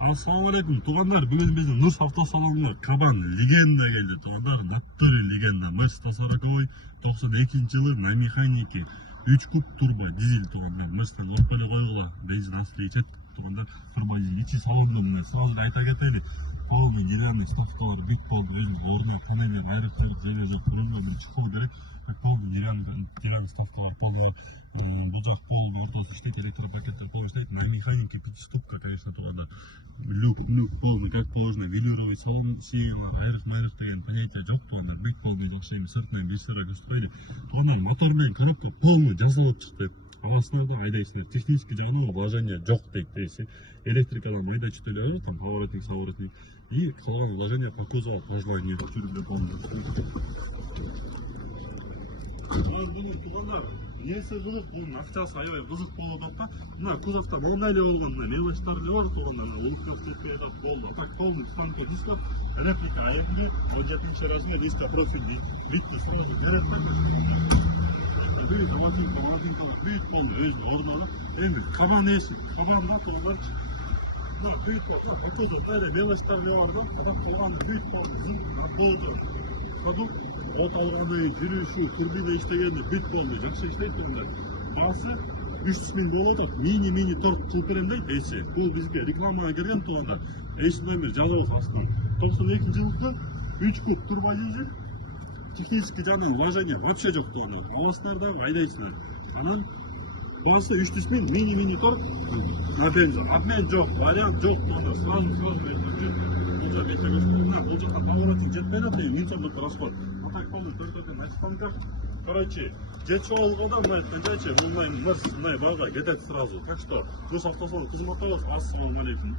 Ассаламу алейкум, туғандар. Бүгін біздің Нұрс автосалонына Кабан легенда келді, туғандар. Натуры легенда. Мерс 140 92 жылы на механике 3 куб турбо дизель, туғандар. Мерстен лоппеле қойғыла, бензин асты ечет, туғандар. Турбо дизель içi салонда міне сразу айта кетели. Полный динамик ставкалар бит болды, өзінің орнына панелер айрықчылық жеге жоқ құрылымы шықпау керек. Полный динамик ставкалар полный. Бұл жақ полный ортасы іштейді, электропакеттер полный іштейді. На механике 5 ступка, конечно, туғандар. Люк полный, как положено, велюровый салон, сиема, айрық деген понятие жоқ, туғандар. Бит полный дақшайым, сыртынан бестерек үстірейді. Туғандар, мотор мен коробка полный жазылып шықты. Арасында айдайсыңдар, технический жағынан вложение жоқ дейді. Электрикадан айда чүтелері, там поворотник. И қалған вложение по кузову, по желанию. Туғандар, несі қызық, бұның ақшасы аябай қызық болып та. Мына кузовта маңдайлы болған мелочтар бар, туғандар, лукка болды. Так полный станка диско, реплика алекли, 17-ші размер диско профильный, битті сразу жаратты. Büyük Alatinkalar büyük oldu, özde orada. Evet, kaban eşit, kabanda kollar çıktı. Büyük oldu, okulda böyle melaşlar ne vardı, adam kolanda büyük oldu. Kaduk, ot alğanı, yürüyüşü, turbine işleyendi, büyük oldu, jakşı işleydi bunlar. Bası 300.000 болады, mini торт кылпырындайды эси. Бұл бізге рекламаға кірген туғанда, эси номер жазауыз астынан. 92 жылғы 3 куб турбо дизель. Технический жағынан вложение вообще жоқ туғандар. Аласынардағы айдайсыңдар. Анан басы 300.000 мини торт на бензин. Обмен жоқ, вариант жоқ туғандар. Сразу бұл жаққа поворотник жетпейді, минсомдық расход. А так полный төртөтен айтқанға. Короче, жетші алғада мұндай мырс, мұндай баға кетеді сразу. Так что, Нұрс автосалон қызматтауыз, ассаламу алейкум.